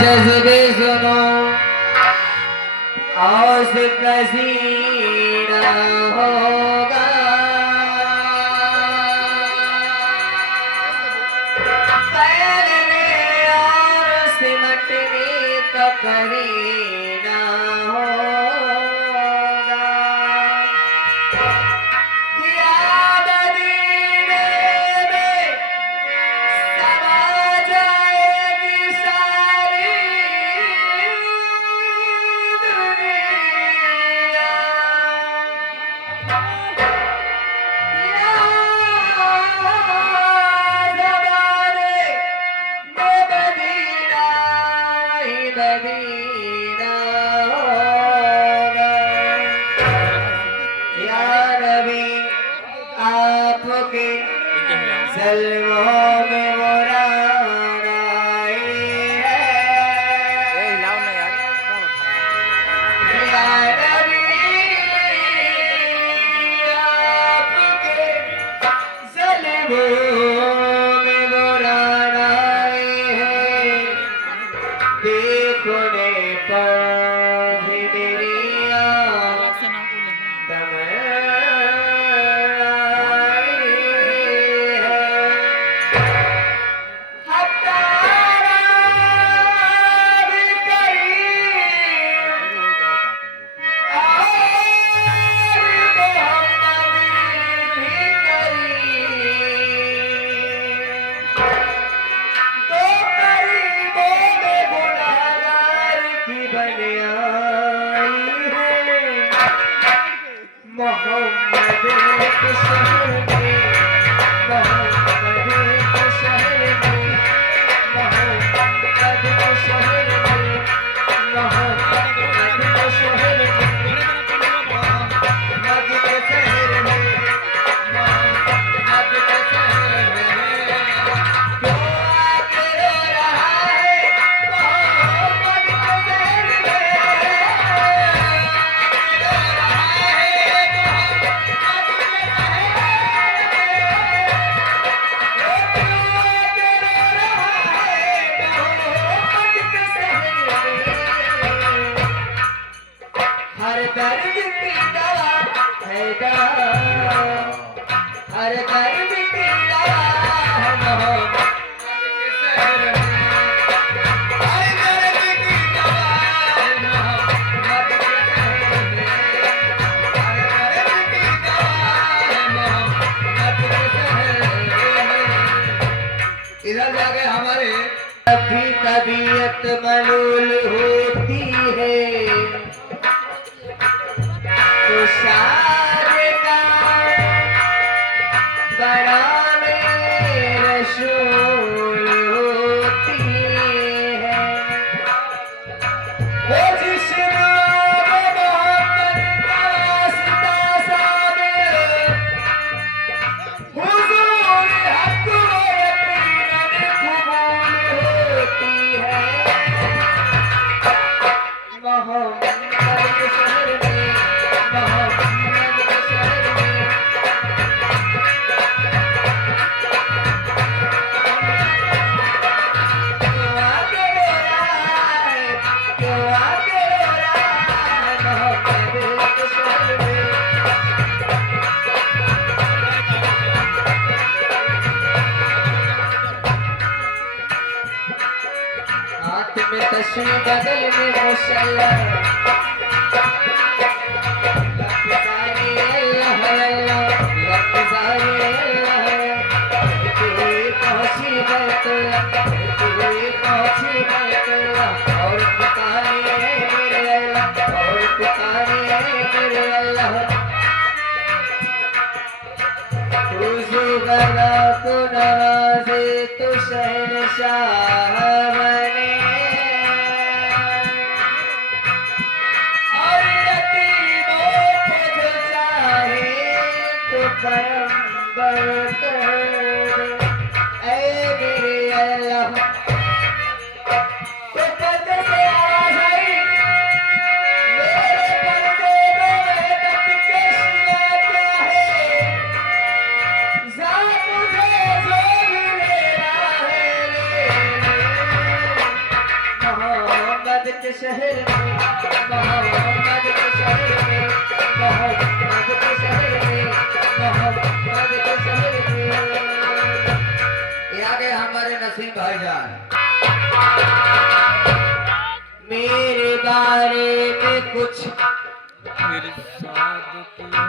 जज्बे सुनो औस कसीना होगा पैरने और सिमटने का करीना होगा याद दीने में समा जाएगी सारी दुनिया ज़माने में मदीना ही मदीना होगा या नबी आपके सल्लल्लाहु में मुराद आई है या नबी आपके सल्लल्लाहु में मुराद आई है देखने पर ही मेरी आँख मोहम्मद के शहर में मोहम्मद के शहर में मोहम्मद के शहर में मोहम्मद के शहर में मोहम्मद के शहर में मोहम्मद के शहर में क्यों आके रो रहा है मोहम्मद के शहर में हर दर्द की दवा है दवा हर दर्द की दवा है मोहब्बत के शहर में हर दर्द की दवा है मोहब्बत के शहर में हर दर्द की दवा है मोहब्बत के शहर में इधर जाके हमारे भी तबीयत मलूल होती है तो शायर का बड़ा रसूल होती है वो जिस नाम मोहम्मद का वास्ता साबिर हुजूर हक व यकीनन कबूल होती है मोहम्मद के शहर में मोहम्मद के शहर में क्यों आके रो रहा है क्यों आके रो रहा है मोहम्मद के शहर में हाथ में तस्वीर बगल में मुसल्ला और पुकारे मेरे अल्लाह और पुकारे मेरे अल्लाह तुझे बना तो नवाजे तो शहंशाह बने और यतीमों मोहम्मद के शहर में, मोहम्मद के शहर में, मोहम्मद के शहर में, मोहम्मद के शहर में। ये आ गए हमारे नसीम भाईजान। मेरे बारे में कुछ इरशाद किया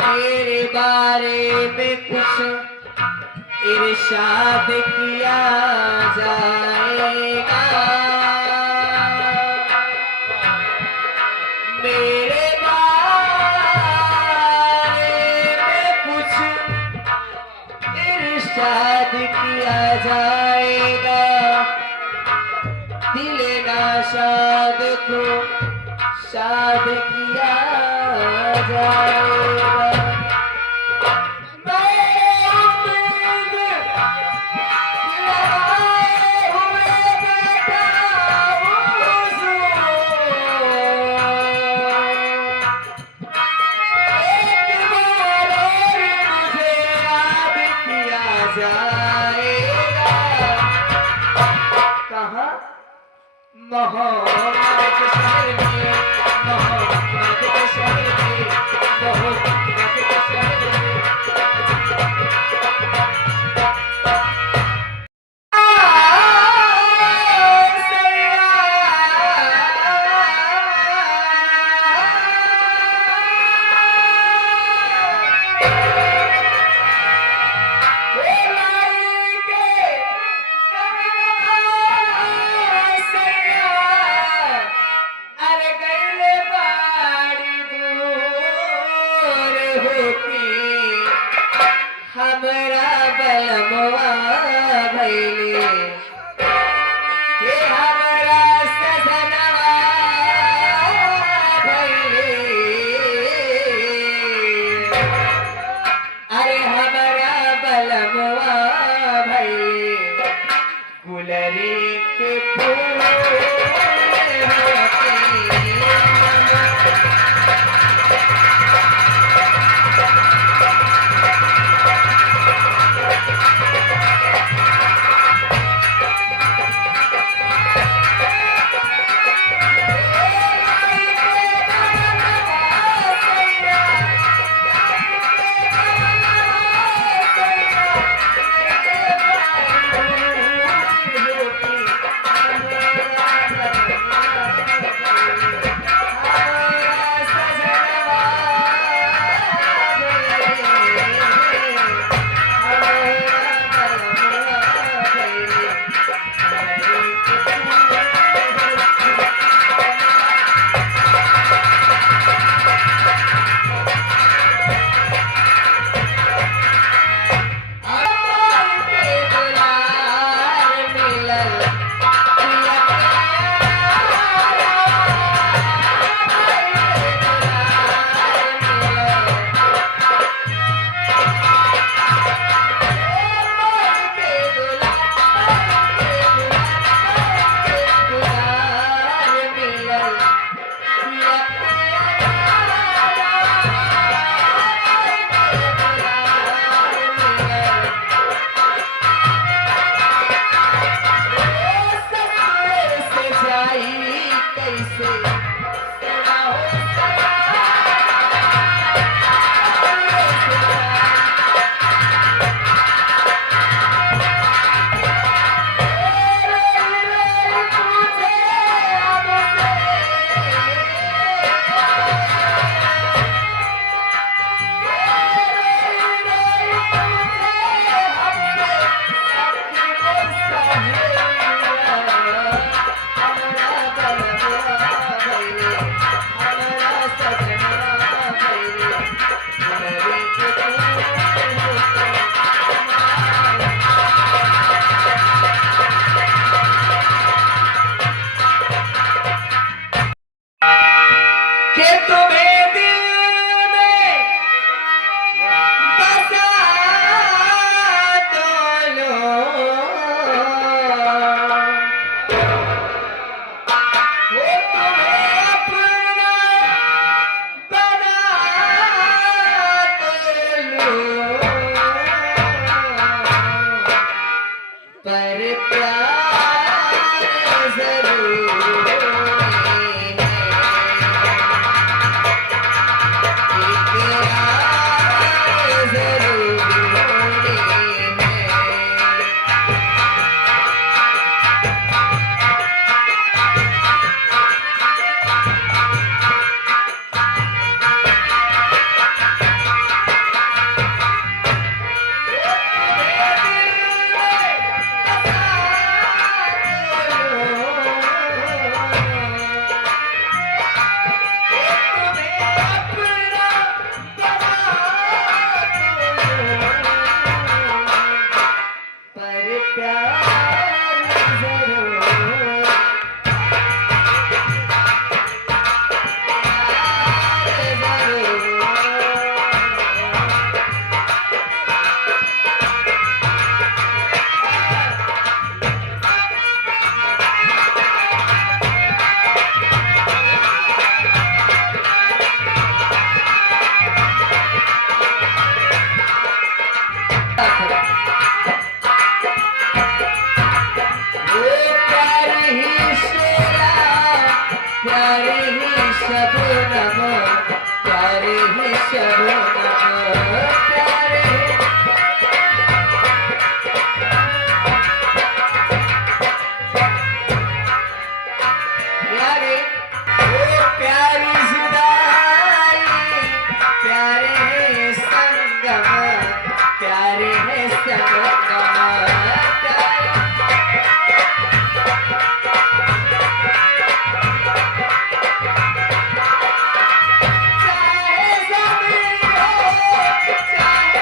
मेरे बारे में कुछ इरशाद किया जाएगा। मेरे बारे में कुछ इरशाद किया जाएगा। दिल नाशाद को शाद किया जाएगा। मोहम्मद के शहर में, मोहम्मद के शहर में, मोहम्मद के शहर में। हमरा बलमवा भइले के हमरा सजनवा भइले। अरे हमरा बलमवा भइले गुलरी के फूल होते। वो प्यार ही शेरा प्यार ही शबनम प्यार ही शबनम प्यार ही यारे वो प्यारी जुदाई प्यारे है संगम प्यारे है संगम प्यारे चाहे ज़मीन हो चाहे